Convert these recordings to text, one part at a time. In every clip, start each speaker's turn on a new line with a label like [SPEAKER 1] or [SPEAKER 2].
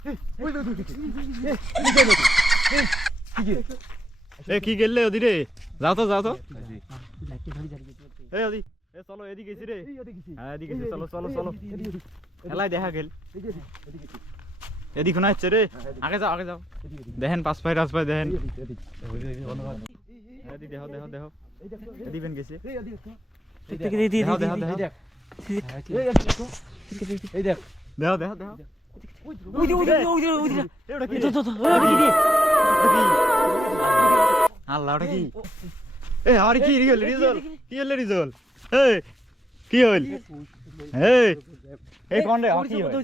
[SPEAKER 1] কি গেলে ওদিকে যাও তো চলো এদিকে গেছি রে। হ্যাঁ এদিকে গেছি, চলো চলো চলো এলাই দেখা গেল এদিকে না হচ্ছে রে। আগে যাও দেখেন পাঁচ পাই দেখেন দেখো এদিকে গেছে আল্লাহ ওটা কি? আরে কি রিজল কি হল? এই কোন রে কি হল?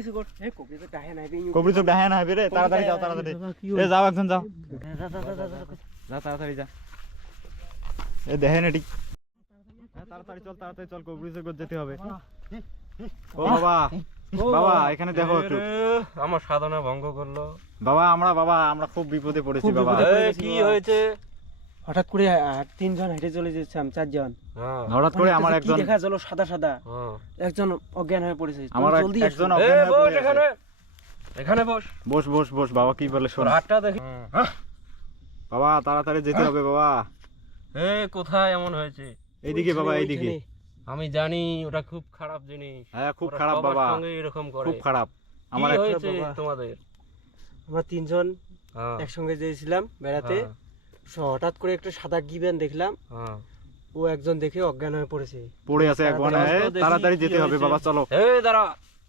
[SPEAKER 1] কবরি চোখ ডাহে না হবে রে। তাড়াতাড়ি যাও যাও একজন যাও তাড়াতাড়ি যা। এ দেখেন এটি তাড়াতাড়ি চল কবরি চোখ যেতে হবে। ও বাবা এখানে দেখো একটু।
[SPEAKER 2] আমার সাধনা ভঙ্গ করলো
[SPEAKER 1] বাবা। আমরা খুব বিপদে পড়েছি বাবা।
[SPEAKER 2] কি হয়েছে?
[SPEAKER 3] হঠাৎ করে তিনজন হেঁটে চলে যাচ্ছিলাম, চারজন।
[SPEAKER 1] হঠাৎ করে আমার একজন
[SPEAKER 3] দেখা গেল সাদা একজন অজ্ঞান হয়ে পড়েছে।
[SPEAKER 1] আমার একজন অজ্ঞান হয়ে পড়ে আছে।
[SPEAKER 2] এখানে
[SPEAKER 1] বস বাবা কি বলে শোন।
[SPEAKER 2] হাতটা দেখি
[SPEAKER 1] বাবা তাড়াতাড়ি যেতে হবে বাবা।
[SPEAKER 2] কোথায় এমন হয়েছে?
[SPEAKER 1] এইদিকে বাবা এইদিকে।
[SPEAKER 2] আমি জানি ওটা খুব খারাপ জিনিস।
[SPEAKER 1] হ্যাঁ খুব খারাপ বাবা,
[SPEAKER 2] এরকম করে
[SPEAKER 1] খুব খারাপ।
[SPEAKER 2] আমার হয়েছে তোমাদের?
[SPEAKER 3] আমরা তিনজন একসঙ্গে গিয়েছিলাম বেড়াতে। হঠাৎ করে একটা সাদা গিবেন দেখলাম, ও একজন দেখে অজ্ঞান হয়ে পড়ে
[SPEAKER 1] আছে একবার। তাড়াতাড়ি যেতে হবে বাবা, চলো।
[SPEAKER 2] দাঁড়া,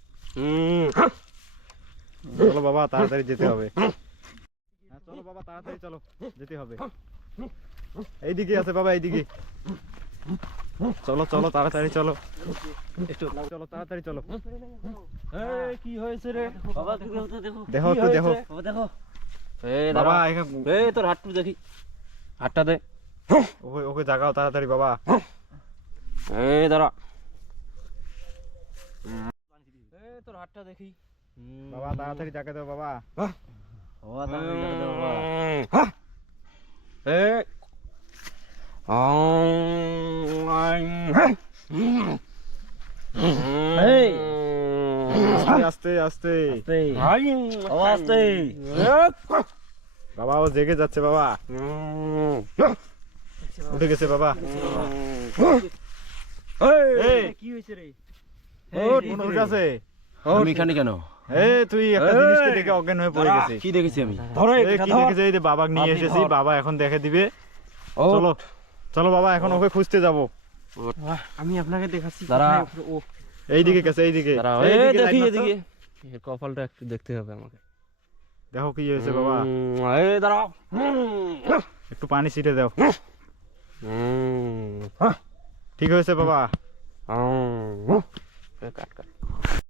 [SPEAKER 1] চলো বাবা তাড়াতাড়ি যেতে হবে। চলো বাবা তাড়াতাড়ি চলো, যেতে হবে। এইদিকে আছে বাবা, এইদিকে। চলো তাড়াতাড়ি চলো, চলো তাড়াতাড়ি চলো।
[SPEAKER 2] কি হয়েছে রে বাবা?
[SPEAKER 1] দেখো বাবা,
[SPEAKER 2] তোর হাতটা দেখি, হাতটা দে।
[SPEAKER 1] ওকে জাগাও তাড়াতাড়ি বাবা।
[SPEAKER 2] দাঁড়া, তোর হাতটা দেখি
[SPEAKER 1] বাবা, তাড়াতাড়ি জাগা দাও বাবা। আস্তে আস্তে বাবা, ও জেগে যাচ্ছে বাবা। উঠে গেছে বাবা।
[SPEAKER 3] কি হয়েছে রে?
[SPEAKER 1] উঠে আছে।
[SPEAKER 2] আমি এখানে কেন?
[SPEAKER 1] তুই একটা জিনিসকে দেখে অজ্ঞান হয়ে পড়ে গেছিস।
[SPEAKER 2] কি দেখেছি আমি?
[SPEAKER 1] কি দেখেছি? এই যে বাবা নিয়ে এসেছি, বাবা এখন দেখে দিবে। চলো চলো বাবা, এখন ওকে খুঁজতে যাবো।
[SPEAKER 3] আমি আপনাকে দেখাচ্ছি।
[SPEAKER 1] এইদিকে গেছে, এইদিকে।
[SPEAKER 2] এদিকে কপালটা একটু দেখতে হবে আমাকে।
[SPEAKER 1] দেখো কি হয়েছে বাবা।
[SPEAKER 2] দাঁড়াও,
[SPEAKER 1] একটু পানি ছিটে দাও। ঠিক হয়েছে বাবা।
[SPEAKER 2] কাট।